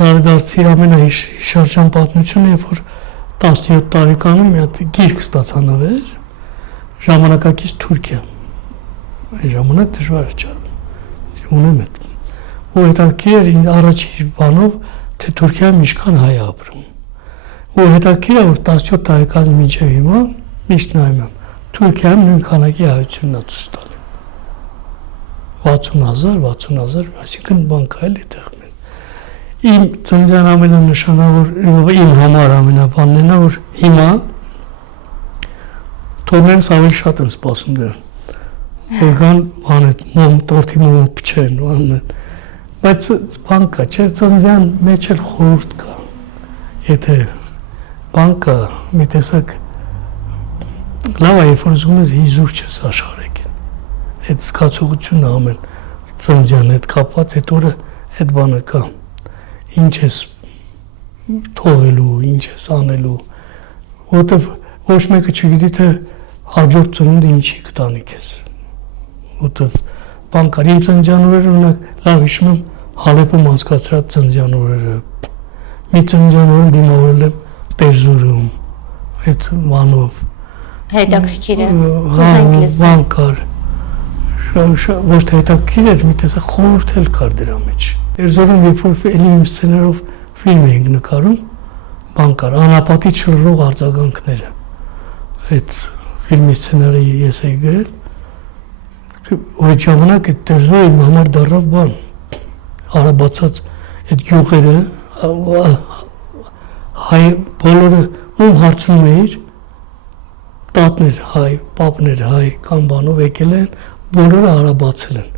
տարեդարձի ամենահիշարժան պատմությունը, երբ որ 17 տարեկանում մի հատ գիրք ստացա նվեր, ժամանակակից Թուրքիա, այն ժամանակ դժվար է չարում, ունեմ այդ, ու հետաքրքիր էր առաջի բանով, թե Թուրքիայում ինչքան հայ է ապրում, ու հետաքրքիր է, որ 17 տարեկանից մինչև հիմա, միշտ նայում եմ, Թուրքիայում նույն քանակի հայությունն է ցույց տալի, 60,000, այսինքն բան կա էլի այդտեղ։ Իմ ծննդյան ամենանշանավոր, իմ համար ամենաբանն է, որ հիմա թորներս ավելի շատ են սպասում դրան, որ կան բան այդ տորթի մոմ փչեն, բայց բան կա, չէ, ծննդյան մեջ էլ խորհուրդ կա, եթե բան կա, մի տեսակ լավ է, երբ որ զգում ես հիզուր չես աշխարհեկին, այդ զգացողությունը ամեն ծննդյան հետ կապված, այդ օրը այդ բանը կա, ինչ ես թողելու, ինչ ես անելու, որտեվ ոչ մեկը չգիտի, թե հաջորդ ծնունդը ինչի կտանի քեզ, որտեվ բան կար, իմ ծննդյան օրերը ունակ լավ հիշում եմ Հալեպում անցկացրած ծննդյան օրերը, մի ծննդյան օրը դիմավորել եմ Տերզուրում, այդ բանով, հետաքրքիր է, ուզենք լսել։ Բան կար, ոչ թե հետաքրքիր էր, մի տեսակ խորհուրդ էլ կար դրա մեջ։ Տերզորում երբ որ էլի իմ սցենարով ֆիլմ էինք նկարում, բան կար, անապատի չլրող արձագանքները։ Այդ ֆիլմի սցենարը ես էի գրել, այդ ժամանակ այդ Տերզորը իմ համար դառավ բան, արաբացած այդ գյուղերը, հայ բոլորը ում հարցնում էիր, տատներ հայ, պապներ հայ, կամ բանով եկել են, բոլորը արաբացել են։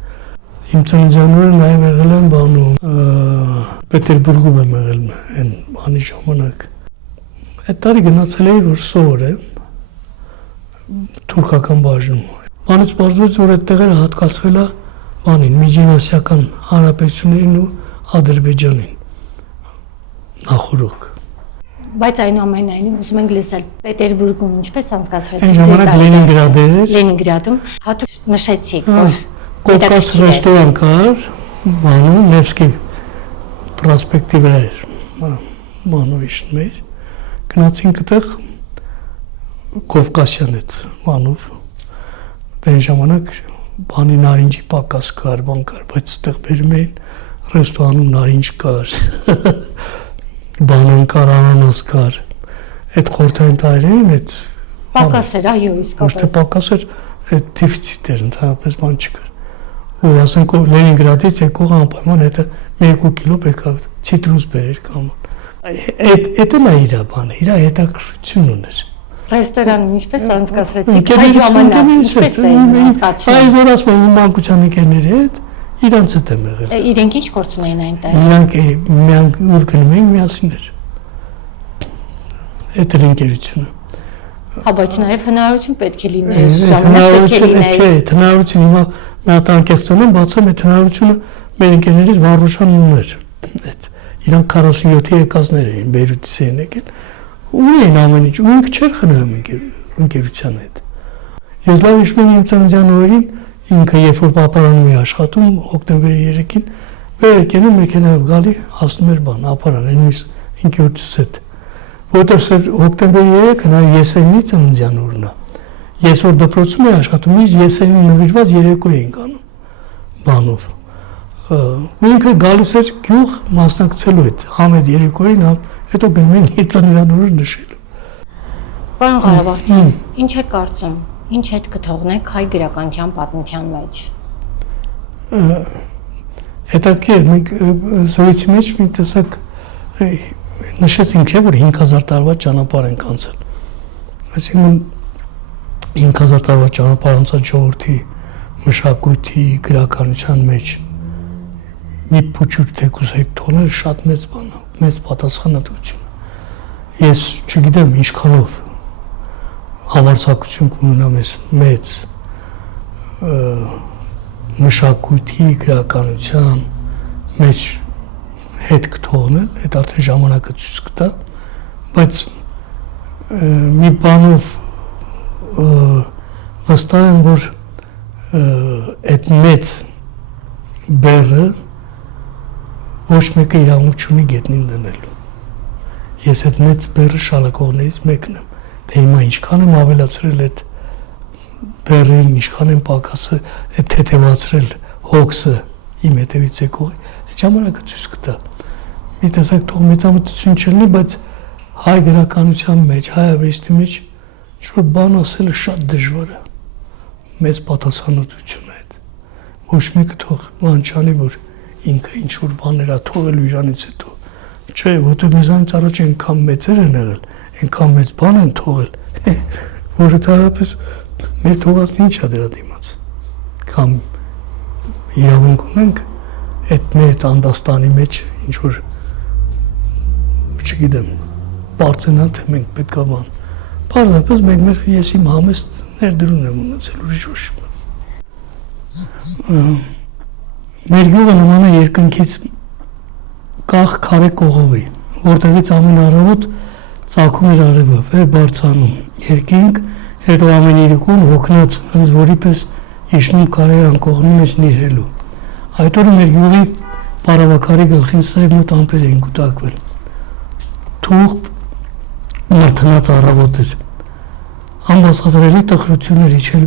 Իմ ծննդյան օրը նաև եղել եմ բանում, Պետերբուրգում եմ եղել այն բանի ժամանակ։ Այդ տարի գնացել էի, որ սովոր է, թուրքական բաժնում։ Բանից պարզվեց, որ այդ տեղերը հատկացվել է բանին, Միջինասիական Հանրապետություններին ու Ադրբեջանին, նախորոք։ Բայց այնուամենայնիվ ուզում ենք լսել Պետերբուրգում ինչպես անցկացրեցիք ձեր տարեդարձը։ Լենինգրադում հատուկ նշեցիք, որ Կովկաս ռեստորան կար, բանում Նևսկի պրոսպեկտի վրա էր, բանով իշնում էր, գնացինք այդտեղ Կովկասյան այդ բանով, դեն ժամանակ բանի նարինջի պակաս կար, բան կար, բայց այդտեղ բերում էին ռեստորանում նարինջ կար, բանան կար, անանաս կար, այդ խորհրդային տարիներին այդ պակաս էր, այո, իսկապես։ Ոչ թե պակաս էր, այդ դեֆիցիտ էր, ընդհանրապես բան չկար։ Ու ասենք Լենինգրադից եկող անպայման հետը 1-2 կիլո պետք է ցիտրուս բերեր կամ։ Այդ է իր բանը, իր հետաքրքրություն ուներ։ Ռեստորանում ինչպես անցկացրեցիք այդ ժամանակ, ինչպես էին անցկացրել։ Այ որ ասում եմ մանկության ընկերների հետ իրանց հետ եմ եղել։ Իրենք ինչ գործ ունեին այնտեղ։ Իրանք միանգ ուր գնում էին միասին էր։ Այդ էր ընկերությունը։ Հա, բայց նաև հնարավորություն պետք է լիներ, ժամանակ պետք է լիներ։ Չէ, հնարավորություն հիմա մի հատ անկեղծանեմ, բացեմ այդ հնարավորությունը մեր ընկերներից Վարուժան ուներ։ Այդ իրանք 47-ի եկածներ էին, Բեյրութից էին եկել։ Ունեին ամեն ինչ, ու ինքը չէր խնայում ընկերության հետ։ Ես լավ հիշում եմ իմ ծննդյան օրերին, ինքը երբ որ ապարանում էի աշխատում, հոկտեմբերի 3-ին, վեր եկնում մեքենայով գալի, հասնում էր բան, ապարան, այնպես ընկերությունից հետ։ Որտեղ հոկտեմբերի 3-ը նա Եսենի ծննդյան օրն է։ Ես որ դպրոցում էի աշխատում, իսկ Եսենին նվիրված երեկո էինք անում բանով։ Ու ինքը գալիս էր գյուղ մասնակցելու այդ համ այդ երեկոյին, համ հետո գնում էինք այդ ծննդյան օրը նշելու։ Պարոն Ղարաբաղցյան, ինչ է կարծում, ինչ հետ կթողնեք հայ գրականության պատմության մեջ։ Հետաքրքիր, մենք զրույցի մեջ մի տեսակ նշեցինք, չէ՞ որ 5000 տարվա ճանապարհ ենք անցել։ Այսինքն 5000 տարվա ճանապարհ անցած ժողովրդի մշակույթի, գրականության մեջ մի փոքր թեկուզ հետ թողնել շատ մեծ բան է, մեծ պատասխանատվություն։ Ես չգիտեմ ինչքանով համարձակություն կունենամ ես մեծ մշակույթի, գրականության մեջ հետ կթողնել, այդ արդեն ժամանակը ցույց կտա, բայց մի բանով վստահ եմ, որ այդ մեծ բեռը ոչ մեկը իրավունք չունի գետնին դնելու։ Ես այդ մեծ բեռը շալակողներից մեկն եմ, թե հիմա ինչքան եմ ավելացրել այդ բեռին, ինչքան եմ պակասը, այդ թեթևացրել հոգսը իմ հետևից եկողի, այդ ժամանակը ցույց կտա։ Մի տեսակ թող մեծամտություն չլինի, բայց հայ գրականության մեջ, հայ արվեստի մեջ ինչ-որ բան ասելը շատ դժվար է։ Մեծ պատասխանատվություն է այդ։ Ոչ մեկը թող բան չանի, որ ինքը ինչ-որ բաներ է թողելու իրանից հետո։ Չէ, որտեղ մեզանից առաջ այնքան մեծեր են եղել, այնքան մեծ բան են թողել, որ ընդհանրապես մեր թողածն ինչ է դրա դիմաց։ Կամ իրավունք ունենք այդ մեծ անդաստանի մեջ ինչ-որ չգիտեմ, բարձենալ, թե մենք պետք է բան։ Պարզապես մենք մեր ես իմ համեստ ներդրումն եմ ունեցել, ուրիշ ոչ բան։ Մեր գյուղը նման է երկնքից կախ քարե կողովի, որտեղից ամեն առավոտ ծագում էր արևը, վեր բարձանում, երկինք, հետո ամեն իրիկուն հոգնած, հենց որի պես իջնում կարեան կողմի մեջ նիրհելու։ Այդ օրը մեր գյուղի պարավաքարի գլխին սև մոտ ամպեր էին կուտակվել։ Թուղթ մրթնած առավոտ էր։ Անբացատրելի տխրություն էր իջել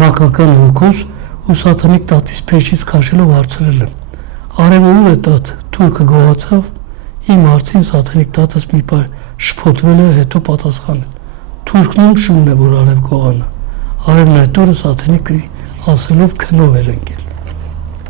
մակական հոգուս ու սատանիկ տատիս փեշից քաշելով հարցրել եմ. Արևը ուր է տատ, թուրքը գողացավ, իմ հարցին սատանիկ տատս մի պահ շփոթվել է, հետո պատասխանել. Թուրքն ում շունն է, որ արև գողանա։ Արևն այդ օրը սատանիկի ասելով քնով էր ընկել։